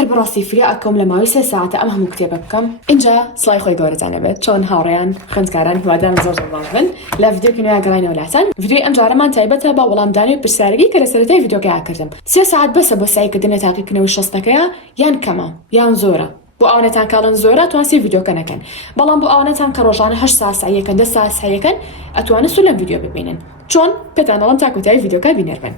هەر بەڕاستی فریا ئەکەم لە ماوەی 3 ساعتە ئەم هەموو کتێبە بکەم. اینجا سڵای خۆی گەورەتانە بێت چۆن هاوڕێیان خوێندکاران هیوادارم زۆر باش بن لە ڤیدیۆکی نوێ گەڕاینەوە لاتەن. ڤیدیۆی ئەم جارەمان تایبەتە بە وەڵامدانی و پرسیارەکەی کە لە سەرەتای ڤیدیۆکەیە کردم. 3 ساعت بەسە بۆ سایکردنە تاقیکردنەوەی شەستەکەیە یان کەمە یان زۆرە. بۆ ئەوانەتان کاڵن زۆرە توانسی ڤیدیۆکە نەکەن، بەڵام بۆ ئەوانەتان کە ڕۆژانە 8 ساعت سایەکەن 10 ساعت سایەکەن ئەتوانن سو لەم ڤیدیۆ ببینن. چۆن پێتانەڵم تا کۆتایی ڤیدیۆکە بینەربن.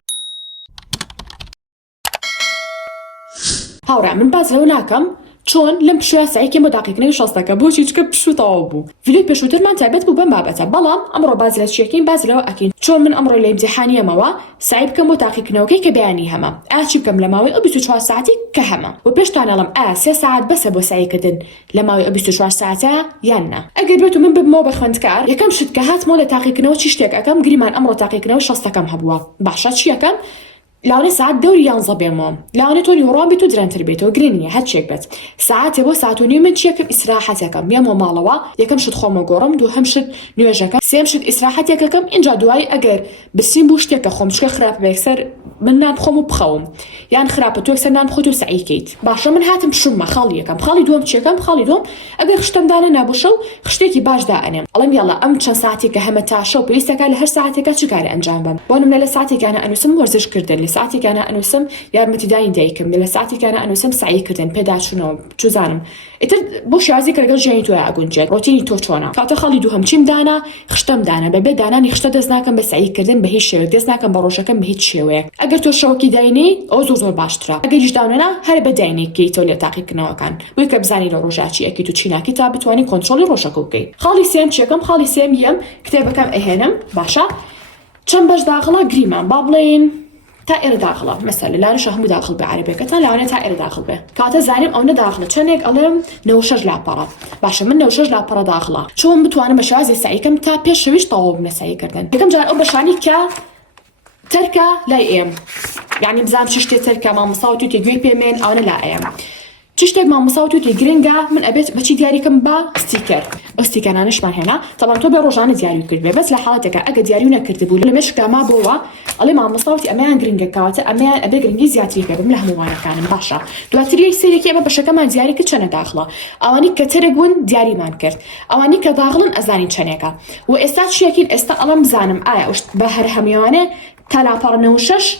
هاوڕێ من باز لەو ناکەم چۆن لەم پشووە سایکێن بۆ تاقیکردنەوەی شەستەکە بۆچی چکە پشووتەوە بوو. ڤیدیۆی پێشووترمان تایبەت بوو بەم بابەتە، بەڵام ئەمڕۆ باز لە چیەکەین باز لەوە ئەکەین چۆن من ئەمڕۆ لە ئیمتیحانیەمەوە سای بکەم بۆ تاقیکردنەوەکەی کە بەیانی هەمە. چی بکەم لە ماوەی ئەو 24 ساعتی کە هەمە و پێشتانەڵم 3 ساعت بەسە بۆ سایکردن لە ماوەی ئەو 24 ساعتە یان نا. ئەگەر بێت و من ببمەوە بە خوێندکار یەکەم شت کە هاتمەوە لە تاقیکردنەوە چی شتێک ئەەکەم گریمان ئەمڕۆ تاقیکردنەوەی شەستەکەم هەبووە. باشە چی ئەەکەم؟ لاوانێ ساعت دەوری 11 بێمەوە، لاوانێ تۆنی ڕۆم بێت و درەنتر بێتەوە گرنگ نییە هەرچێک بێت. ساعتێ بۆ ساعت و نیو من چیەکەم ئیسراحەتەکەم یەمەوە ماڵەوە یەکەم شت خۆمە گۆڕم، دووهەم شت نوێژەکەم، سێم شت ئیسراحەتێکەکەم. اینجا دوای ئەگەر بسیم بوو شتێکە خۆم چکە خراپ بێکسەر من نان بخۆم و بخەوم یان خراپە تۆ یەکسەر نان بخۆیت و سەعیکەیت. باشە من هاتم پشوممە خاڵی یەکەم، خاڵی دووەم چیەکەم؟ خاڵی دووەم ئەگەر خشتم دانە نابووشە و خشتێکی باش دائەنێم ئەڵێم یاڵا ئەم چەند ساعتێکە هەمە تاشە و پێویستەکە لە هەر ساعتێکە چ کارە ئەنجام بم. بۆ نمونە لە ساعتێکانە ئەنووسم وەرزش کردن، لە ساعتێکانە ئەنووسم یارمەتیدانی دایکم، لە ساعتێکانە ئەنووسم سەعیکردن پێداچوونەوە چوزانم. ئیتر بۆ شێوازی کە لەگەڵ ژیانی تۆ ئاگونجێت ڕۆتینی تۆ چۆنە. کاتە خاڵی دووهەم چیم دانا؟ خشتم دانا. بەبێ دانانی خشتە دەست ناکەم بە سەعیکردن بە هیچ شێوەیەک، دەست ناکەم بە ڕۆژەکەم بە هیچ شێوەیەک. ئەگەر تۆ شەوەکی داینەی ئەو زۆر باشترە، ئەگەریش داونەنا هەر بە داینێکیتەوە لە تاقیکردنەوەکان بۆی کە بزانی لە ڕۆژا چی ئەکەیت و چی ناکەیت تا بتوانانی کۆنتڕۆلی ڕۆژەکە بکەیت. خاڵی سێم چیەکەم؟ خاڵی سێم یەم کتێبەکەم ئەهێنم. باشە چەند بەش داخڵە گریمان با بڵێن تا ئێرە داخڵە، مەسەلە لارەشە هەموو داخڵ بە عەرەبیەکە تا لەوانێت تا ئێرە داخڵ بێ. کاتە زانیم ئەو نەداخڵە چەندێک ئەڵێم 96 لاپەڕە. باشە من 96 لاپەڕە داخڵە چۆن بتوانم بە شێوازی سایکەم تا پێش شەویش تەواو بنە سایکردن. یەکەم جار ئەو بەشانی کە تەرکە لای ئێم، یعنی بزانم چ شتێک تەرکە مامۆستا و توتی گوێی پێمێن ئەوە لا ئێم. چ شتێک مامۆستا و توتی گرنگە من ئەبێت بەچی دیاریکەم بە ستیکەر. ئەو ستیکەرانەشمان هێنا تەڵام تۆ بە ڕۆژانە دیاری کرد بێ، بەس لە حاڵەتێکە ئەگە دیاری نەکردبوو لە مێشکاما بۆەوە ئەڵێ مامۆستا وتی ئەمەیان گرنگە کەواتە ئەمەیان ئەبێ گرنگی زیاتری پێ بم لە هەمووانەکانم. باشە دواتری سەرێکی ئەمە بەشەکەمان دیاری کرد چەنە داخڵە، ئەوانی کە تەرێک بوون دیاریمان کرد، ئەوانی کە داخڵن ئەزانین چەندێکە. و ئێستا چیەکین؟ ئێستا ئەڵەم بزانم ئایا بە هەر هەمیوانێ تا لاپەڕە 96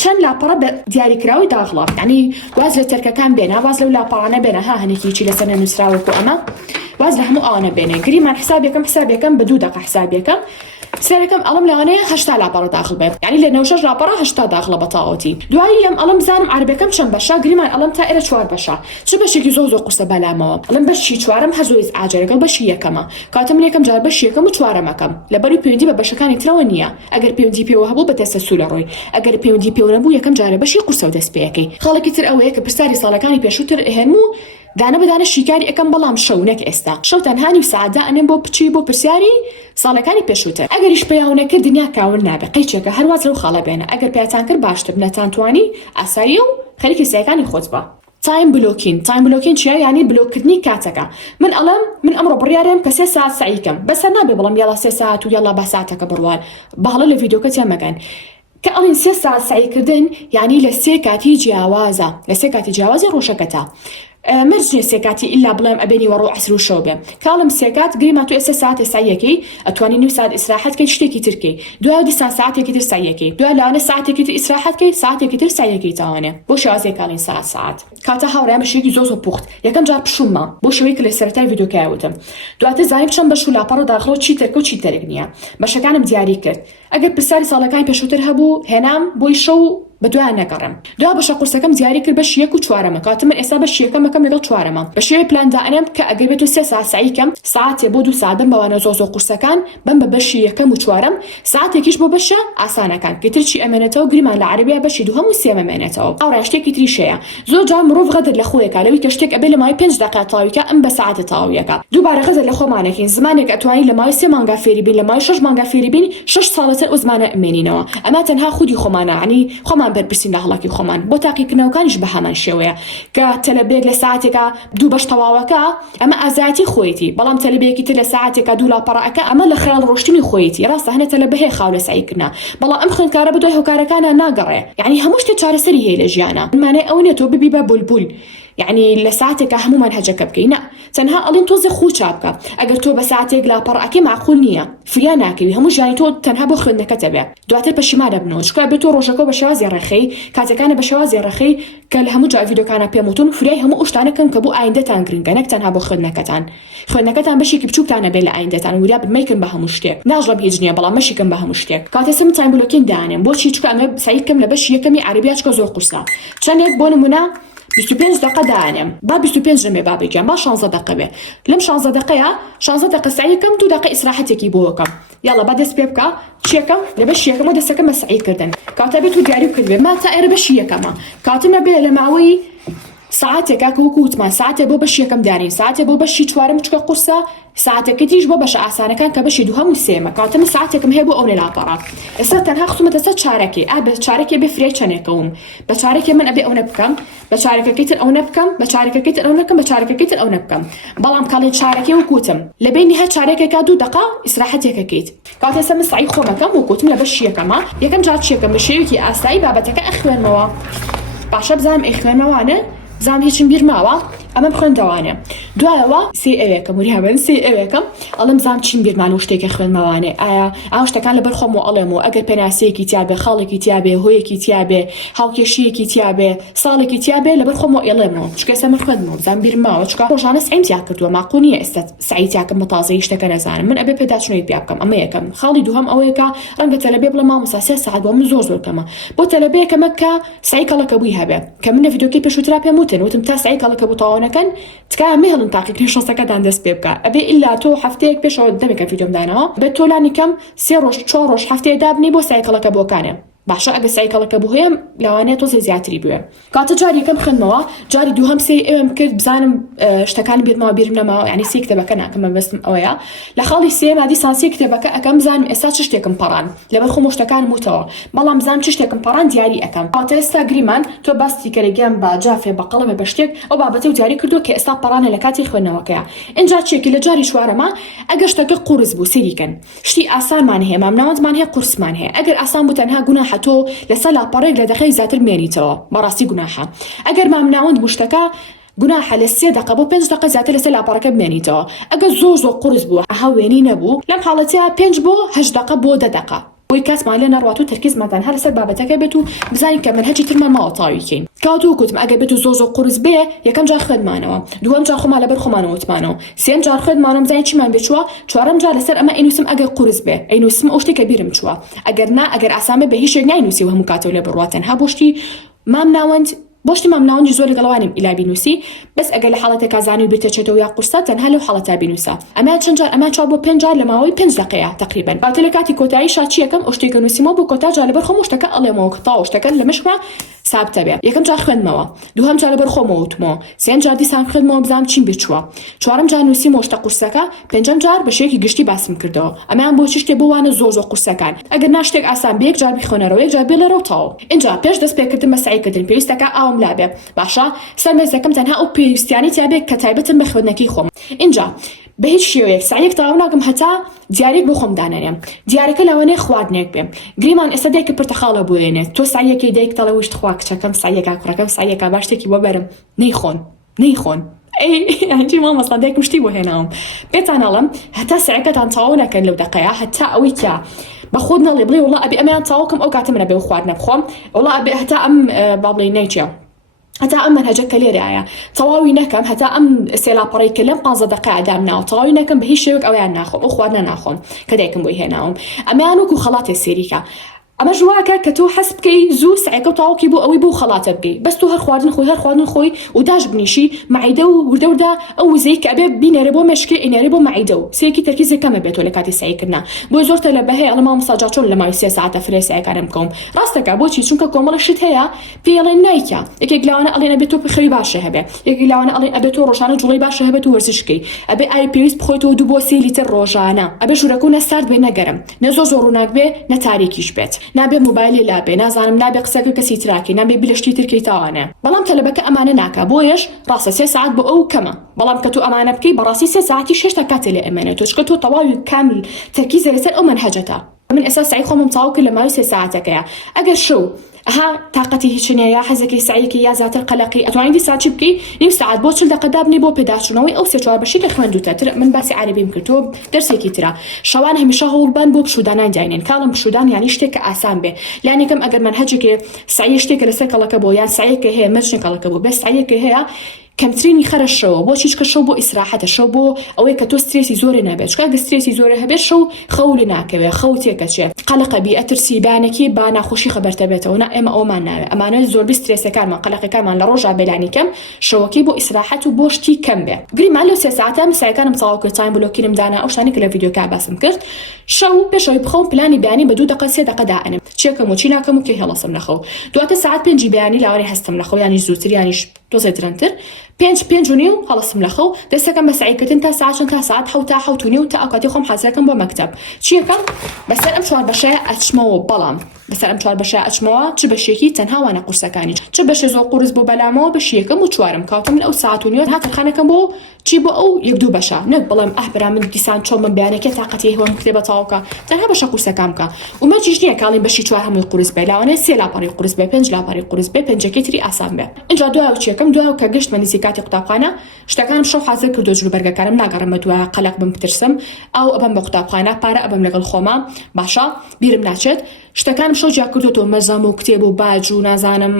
چەند لاپەڕە بە دیاریکراوی داخڵە، یعنی واز لە تەرکەکان بێنە، واز لەو لاپەڕانە بێنە، ها هەنێکیی لەسەر نووسراوەکو ئەمە واز لە هەموو ئەوانە بێنێ. گریمان حسابێکم بە 2 دقیقە حسابێکم. سەرەکەم ئەڵم لەوانەیە 80 لاپەڕە داخڵ بێ، یعنی لە 96 لاپەڕە 80 داخڵە بە تاوەتی. دوایی ئەم ئەڵم بزانم عەرەبیەکەم چەند بەشە، گریمان ئەڵم تا ئێرە 4 بەشە. چ بەشێکی زۆر قورسە بەلامەوە ئەڵم بەشی 4م هەر زۆر ئاجرەکە بەشی یەکەمە. کاتە من یەکەم جار بەشی یەکەم و 4مەکەم لەبەر پەیوەندی بە بەشەکانی ترەوە نییە. ئەگەر پەیوەندی پێوە هەبوو بەتەسە سوولە ڕۆی، ئەگەر پەیوەندی پێوە نەبوو یەکەم جارە بەشی قورسە و دەست پێەکەی. خاڵێکی تر ئەوەیە کە پرسیاری ساڵەکانی پێشووتر هێنمو دانە بەدانە شیکاری ئەەکەم بەڵام شەو نەک ئێستا. شەو تەنهانی سعدا ئەنێم بۆ پچی بۆ پرسیاری ساڵەکانی پێشووتر. ئەگەریش پێیاونەکە دنیا کاون نابێ قەیچێکە هەرواز لەو خاڵە بێنە. ئەگەر پێیان کرد باشتر نەتانتوانی ئاساییە و خەریکی سیەکانی خۆت بە. تایم بلوکین چیە؟ یعنی بلوکردنی کاتەکە. من ئەڵم من ئەمڕۆ بڕیارم کە 3 ساعت سعیکەم، بەسەر نابێ بڵم یاڵا 3 ساعت و یاڵا بە ساعتەکە بڕوان باڵە لە ڤیدیۆکە تێمەگەن کە ئەڵین 3 ساعت سعیکردن یعنی لە 3 کاتی جیاوازە، لە 3 کاتی جیاوازی ڕۆژەکەتە. مرجني سيكاتي إلا بلام أبني وروح عسر وشوبة كلام سيكات قريمة تو إسا ساعات سايكي أتواني نو ساعات إسراحات كي تشتكي تركي دو دي ساعات كتير سايكي دو لا أنا ساعات كتير إسراحات كي ساعات كتير سايكي تاونه بوش عزي كالين ساعات كاتا هاورا مشي زوزو بوخت يكن جاب شوما بوش ويك اللي سرتاي فيديو كاوتم دو أتزايم شن بشولا برا داخلو تشي تركو تشي تركنيا باش كانم دياري كرت أجر بسالي صالكاين بيشوتر هبو هنام بوي شو بدوان نگرم دو باش قرصكم زیاری کرد باش یک و چوارم کات من حساب باش یکم کم لگل چوارم باش یه پلان دانم که اگر بتو 3 ساعت سعیکم ساعت بود ساعت بوانه زوزو قرصکان بم باش یکم و چوارم ساعت یکیش بو باش آسانه کن کتر چی امانته و گریمان العربیه باش دو هم و سیم امانته او راشته کتری شیا زو جام مروف غدر لخوی کالوی کشتک قبل ما 5 دقیقه طاوی که ام بساعت طاویه که دوباره غدر لخو مانکین زمانك اتوانی لما 3 مانگا فیری بین لما 6 مانگا فیری بین 6 ساعت از زمان امینینه اما تنها خودی خو مانه یعنی خو ما هەمومان بەرپرسین لە هەڵاکی خۆمان بۆ تاقیکردنەوەکانیش بە هەمان شێوەیە کە تەلەبێک لە ساعتێکە 2 بەش تەواوەکە ئەمە ئازایەتی خۆیەتی بەڵام تەلەبێکی تر لە ساعتێکە 2 لاپەڕەکە ئەمە لە خەیاڵ ڕۆشتنی خۆیەتی ڕاستە هەنە تەلەبە هەیە خاو لە سعیکردنا بەڵام ئەم خوێندکارە بەدوای هۆکارەکانە ناگەڕێ یعنی هەموو شتێک چارەسەری هەیە لە ژیانە مانای ئەو نیە تۆ ببی بە بولبول يعني لساعتك همو منهجك بكينا تنها ألين توزي خو شابك أجر تو بساعتك لا برأكي معقول نية فياناكي همو جاني تو تنها بخلنا كتبه دواتر بشمال بنوش كلا بتو روجكو بشوازي رخي كاتكان بشوازي رخي كل همو جا فيديو كان بيموتون فري همو أشتانا كان كبو عينده تانجرين كانك تنها بخلنا كتان خلنا كتان بشي كبشوك تانا بلا عينده تان ورياب ما يكن بها مشتك ناجرب يجني بلا ماشي كن بها مشتك كاتسم تايم بلوكين دانم بوشي تشكا أنا سعيد لبش يكمي عربيات كزور قصة شانك بونمونا 25 دقيقة دانم بعد 25 جمع بابي جام با 16 دقيقة به لم 16 دقيقة 16 دقيقة سعي كم 2 دقائق استراحتك يبوكم يلا بعد سبيبكا شيكم لبش يكم ودا سكم سعي كردن كاتبت ودياري كذبه ما تاير بشي كما كاتبنا بلا لماوي ساعتك اكو كوتمان ساعتك بو بشي كم دارين ساعتك بو بشي توارم تشكا قصة ساعتك تيج بو بش عسانه كان كبشي دوها مسيمه كاتم ساعتك مهي بو اولي لابارات استنها خصومه تسا شاركي بشاركي بفري چنيكم بشاركي من ابي اونبكم بشاركي كيت اونبكم بشاركي كيت اونبكم بشاركي كيت اونبكم بلام كالي شاركي وكوتم لبيني ها شاركي كادو دقه استراحتك كيت كاتم سم صعي خومكم وكوتم لبشي كما يكم جات شيكم بشيكي اساي بابتك اخوان موا باشا بزام اخوان موانه زام هیچ بیر ماوا اما بخون دوانه دواوا سی اوکم مريهبن سی اوکم علم زام چین بیر مالوش تک خون موانه آوش تکان لبر خو معلمو اگر پناسی کتابه خاله کتابه هوی کتابه هاوکشی کتابه سال کتابه لبر خو معلمو چکه سم خون مو زام بیر ماوا چکه روزانه سعیت یاکردو معقولنیه است سعیت یاکم متازیش تکن زان من ابي پداشنوی بیابکم اما یکم خالی دوهم اویکا رنگ تلبی بلا ما مساسه ساعت و من زور کما بو تلبی کمکه سعیکلا کبوی هبه کمن ویدیو کی پشو تراپی وتم تاسعي كلك بطاونه كان تكامل هلن تاقيك نشان سكت عند سبيبكا أبي إلا تو حفتيك بيش قدامك فيديو مدانا بتولاني كم سيروش تشوروش حفتي دابني بو سعي كلك بوكانه باشا أجا سعي كلك بوهم لوانه توزي زياتري بوه كات جاري كم خدمة جاري دوهم سي كد بزانم اشتكان بيت ما بيرنا ما يعني سي كتبك أنا كمان بس أويا لخالي سي ما دي سانسي كتبك أكم زانم إسات تشتكم بران لبرخو مشتكان متوا بالله مزانم تشتكم بران دياري أكم كات إنستغرامن تو بس تيكري جنب باجافة بقلم بشتك أو بابتي ودياري كردو كإسات بران لكاتي خونا وكيا إن جات شيء كل جاري شوارع ما أجا اشتكى قرص بو سيري كان شتي أسان من هي ممنوع من هي قرص من هي أجر أسان بتنها جنا حتو لسلا بريق لدخل ذات الميري ترى براسي جناحة أجر ممنوع مشتكى جناحة للسي دقة بو 5 دقة ذات لسلا بركة بميري ترى أجر زوز وقرص بو هاويني نبو لم حالتها 5 بو 8 دقة بو 10 دقة ويكاس مالنا رواتو تركيز مثلا هل سبب بابتك بتو بزاين كمان هجي ترمى ما طايكين كاتو كنت ما اجبتو زوزو قرص به يكم جار خد مانو دوام جار خو على بر خو مانو تمانو سين جار خد مانو بزاين چي من بچوا چوارم جار لسر اما انو اسم اجر قرص به انو اسم اوشتي كبير مچوا اجرنا اجر اسامه به هيش ناينو سي وهم كاتو لبرواتن هبوشتي مام ناوند بوشتي ممنوع جزول قلوانم الى بينوسي بس اقل حالتك زاني بتشتو يا قرصه هلو حالتها بينوسا اما تشنجر اما تشابو بنجار لماوي 5 دقيقه تقريبا قالتلكاتي كوتاي شاتشي كم اشتي كنوسيمو بو كوتا جال برخو مشتكى الله مو قطا اشتكى لمشما ثابته بيه يكم جار خدمه دوهم جال برخو موتمو سين جار دي سان خدمه بزام چين بچوا چوارم جار نوسيمو اشتا قرصكا پنجم جار بشيكي گشتي باسم كردو اما ام بوچشتي بو وان زوزو قرصكان اگر ناشتك اسان بيك جار بخونه رو يك جار بيلرو تاو انجا بيش دس بيكت مسعي كدن بيستكا اوم لابه باشا سلمى زكم تنها او بيستياني تابك كتايبه مخدنكي خوم انجا به هیچ شیوەیەک سعیەک تاوناکەم هەتا دیارێک بۆ خۆم دانەنێم دیارەکە لەوانەیە خواردنێک بێم گریمان ئێستا دایکە پرتەخاڵە بۆێنێت تۆ سعیەکی دایک دەڵێ وشت خوا کچەکەم سعیەکە کوڕەکەم سعیەکە باش شتێکی بۆ بەرم نەیخۆن ئەی مامۆستا دایک وشتی بۆ هێناوم پێتان ئەڵێم هەتا سعیەکەتان تەواو نەکەن لەو دەقەیە هەتا ئەوەی کە بەخۆت نەڵێ بڵێ وڵا ئەبێ ئەمەیان تەواوکەم ئەو کاتە منە بێ و خواردنە بخۆم وڵا ئەبێ هەتا ئەم با بڵێ نەیچێ هتا أم منهجك ليريا تواوي نكم هتا أم سيلا بريك كلام 15 دقيقة دامنا تواوي نكم بهي شيء أو يعني ناخذ أخواننا ناخذ كذاكم بوي هناهم أما أنو كو خلاط السيريكا أما جواك كتو حسب كي زو سعيك وطاوكي بو أوي بو خلاطة بقي بس تو هالخوادن خوي وداج بنيشي معيدو وردا أو زيك أبي بينا ربو مشكلة إن ربو معيدو سيكي تركيز كم بيتو لكاتي سعيكنا بو زورت لبهي أنا ما مصاجاتون لما يصير ساعة فري سعيك أرمكم راستك أبوتي شونك كومل الشت هيا بيلين نايكا يكيقلاونا ألين أبي تو بخري باشا هبه يكيقلاونا ألين أبي تو روجانا جولي باشا هبه تو ورزشكي أبي أي بيريس بخويتو دو بوسي لتر روجانا أبي شو ركونا سرد بينا قرم نزو زوروناك بي نتاريكيش بيت نابێ موبایلی لابێ نازانم نابێ قسەکە کەسی تراکی نابێ بلشتی ترکی تاوانێ بەڵام تەلەبەکە ئەمانە ناکە بۆیش ڕاستە 3 ساعت بۆ ئەو کەمە بەڵام کە تو ئەمانە بکەی بەڕاستی 3 ساعتی 6 کاتێ لێ ئەمێنێت چکە تۆ تەواوی کامل تەرکیزە لەسەر ئەو منهەجەتە من ئێستا سعی خۆمم تاو کرد لە ماوەی 3 ساعتەکەیە ئەگەر شەو ها طاقتي هیچ نییە یا حەزەکەی سعیەکە یا زیاتر قەلەقی ئەتوانیت دیسان چی بکەی نیم ساعت بۆ 40 دقیقە دابنی بۆ پێداچوونەوەی ئەو 3-4 بەشێکە خوێندووتە من باسی عەرەبیم کردو دەرسێکی ترە شەوان هەمیشە هەوڵبان بۆ پشودانان داینێن کاڵم پشودان یعنی شتێکە ئاسان بێ یعنی کەم ئەگەر منهەجێکێ سعی شتێکە لەسەر کەڵەکە بۆ یان سعیەکە هەیە مەرجێک کەڵەکە بۆ بێ سعیەکە هەیە کەمترینی خەرە شەوە بۆ چیچکە شەو بۆ ئیسراحەتە شەو بۆ ئەوەی کە تۆ سترێسی زۆرە نەبێت چکە گە سترێسی زۆرە هەبێت شەو خەولی ناکەوێت خەو تێکەچێت قەلەقە بی ئەترسی بانێکی با ناخۆشی خەبەرتە بێتەوە نا ئێمە ئەومان ناوێت ئەمانە زۆربەی سترێسەکانمان قەلەقەکانمان لە ڕۆژا بەلانی کەم شەوەکەی بۆ ئیسراحەت و بۆ شتی کەم بێ گریمان لەو 3 ساعتە مسایەکانم تەواو کرد تایم بلۆکینم دانا ئەو شتانی کە لە ڤیدیۆکە باسم کرد شەو پێشەوەی بخەوم پلانی بەیانی بە 2 دقیقە 3 دقیقە دائەنم چێکەم و چی ناکەم و کێ هێڵەسم لەخەو دواتە ساعت 5 بەیانی لاوەڕی هەستم لەخەو یانی زووتر یانیش دۆزێ درەنتر 5 و نیو هەڵەسم لەخەو دەستەکەم بە سعیکردن تا ساعت چەند تا ساعت 7 تا 7 و نیو تا ئەو کاتی خۆم حازرەکەم بۆ مەکتەب چیەکەم بەسەر ئەم 4 بەشەیە ئەچمەوە بەڵام بەسەر ئەم 4 بەشەیە ئەچمەوە چ بەشێکی تەنها وانە قورسەکانی چ بەشە زۆر قورس بۆ بەلامەوە بەشی یەکەم و چوارم کاتم لە ئەو ساعت و نیو هاتەخانەکەم بۆ چی بۆ ئەو 1-2 بەشە نەک بەڵام ئەهبرا من دیسان چۆن من بیانێکە تااقەتی هەوەم کتێبە تاوکە تەنها بەشە قورسەکەم کە ومەجیش نییە کاڵی بەشی 4 هەمووی قورس بێ لاوانێ 3 لاپەڕی قورس بێ 5 لاپەڕی قورس بێ 5 تری ئاسان بێ اینجا دوای چیەکەم دوای کە گشت من نزیکاتی قوتابخانە شتەکانم شەو حازر کردو جلوبەرگەکانم ناگەڕم بە دوای قەلق بم بترسم ئەو ئەبم بە قوتابخانە پارە ئەبم لەگەڵ خۆما باشە بیرم ناچێت شتەکانم شەو جا کردوەوە مەزەم و کتێب و باج و نازانم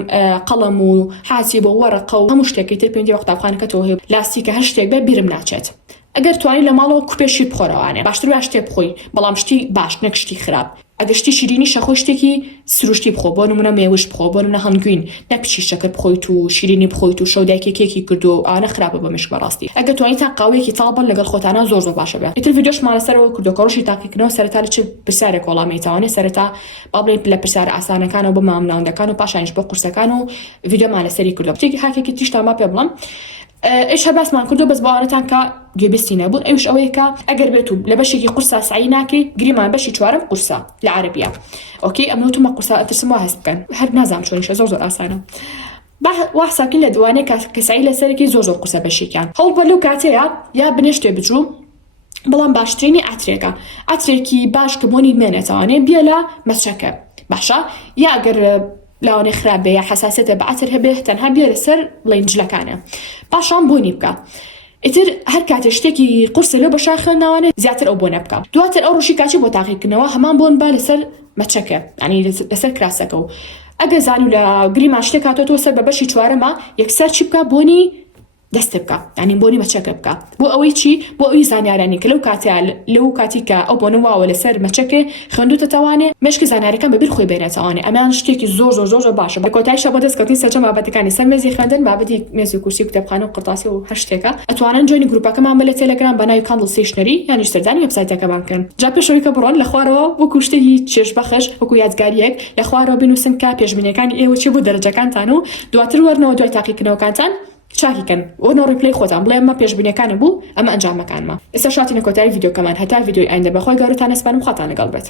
قەڵەم و حاسی بۆ وەرەقە و هەموو شتێکی تر پێنجی وە قوتابخانەکەتەوە هەیە لاستیکە هەر شتێک بێ بیرم ناچێت ئەگەر توانی لە ماڵەوە کوپێشی بخۆرەوانێ باشتر وای شتێ بخۆی بەڵام شتی باش نەک شتی خراپ ئەگەر شتی شیرینی شەخۆی شتێکی سروشتی بخۆ بۆ نمونە مێوش بخۆ بۆ نمونە هەنگوین نەک پچی شەکر بخۆیت و شیرینی بخۆیت و شەودایکی کێکی کردو ئانە خراپە بەمش بەڕاستی ئەگەر توانی تا قاوەیەکی تاڵبن لەگەڵ خۆتانە زۆر باشە بێت ئیتر ڤیدیۆشمان لەسەرەوە کردو کۆڕشی تاقیکردنەوە سەرەتا لە چ پرسیارێک وەڵامی تاوانێت سەرەتا با بڵێن لە پرسیارە ئاسانەکانەوە بۆ مامناوەندەکان و پاشانیش بۆ قورسەکان و ڤیدیۆمان لەسەری کردو شتێکی هاکێکی تریشتان با پێ بڵم ئێش هەر باسمان کردو بەس باوانەتان کە گوێبیستی نەبوون ئەوش ئەوەیە کە ئەگەر بێت و لە بەشێکی قورسا سعی ناکەی گریمان بەشی 4م قورسە لە عەرەبیە ئۆکێ ئەم نوتمە قورسا ئەترسم وا هەست بکەن هەر نازانم چۆنیشە زۆر ئاسانە وەحساکن لە دوانەیە کە سعی لەسەرێکی زۆر قورسە بەشێکیان هەوڵ بە لەو کاتەیە یا بنێشتێ بجوو بەڵام باشترینی ئاترێکە ئاترێکی باش کە بۆنی مێنێتەوانێ بیا لە مەچەکە باشە یا ئەگەر لاوانێ خراپ بێ یا حەساسیەتە بە ئاتر هەبێ تەنها بیا لەسەر بڵێن جلەکانە پاشان بۆنی بکە ئیتر هەر کاتێ شتێکی قورسە لەو بەشا خوێندناوانێ زیاتر ئەو بۆنە بکە دواتر ئەو ڕۆژی کاتی بۆ تاقیکردنەوە هەمان بۆن با لەسەر مەچەکە ینی لەسەر کراسەکە و ئەگە زانی و لە گریمان شتێک هاتۆتەوە سەر بە بەشی 4مە یەکسەر چی بکە بۆنی دەست بکە ینی بۆنی مەچەکە بکە بۆ ئەوەی چی بۆ ئەوی زانیارانی کە لەو کاتی کە ئەو بۆنە واوە لەسەر مەچەکە خوێندوتەوانێ مشکی زانیاریەکان بەبیر خۆی بێنێتەوانێ ئەمان شتێکی زۆر باشە بە کۆتاییشە بۆ دەستکەوتنی سەرجەم بابەتەکانی سەر مێزی خوێندن بابەتی مێزی کورسی کتێبخانە و قورتاسی و هەر شتێکە ئەتوانن جوینی گروپەکەمان بە لە تێلەگرام بە ناوی کاندڵ ستێشنەری یانی سەردانی وێبسایتەکەمان بکەن جا پێشەوەی کە بڕۆن لە خوارەوە وەکو شتێکی چێژبەخش وەکو یادگاریەک لە خوارەوە بنووسن کە پێشبینیەکانی ئێوە چی بوو دەرەجەکانتان و دواتر وەرنەوە دوای تاقیکردنەوەکانتان چاکیکەن ئەو ڕیپلی خۆتان بڵێ ئەمە پێشبینیەکانە بوو ئەمە ئەنجامەکانمە ئێستا شاتینە کۆتایی ڤیدیۆکەمان هەتا ڤیدیۆی ئایندا بەخۆی گەورەتان ئەسپارم خواتان لەگەڵ بێت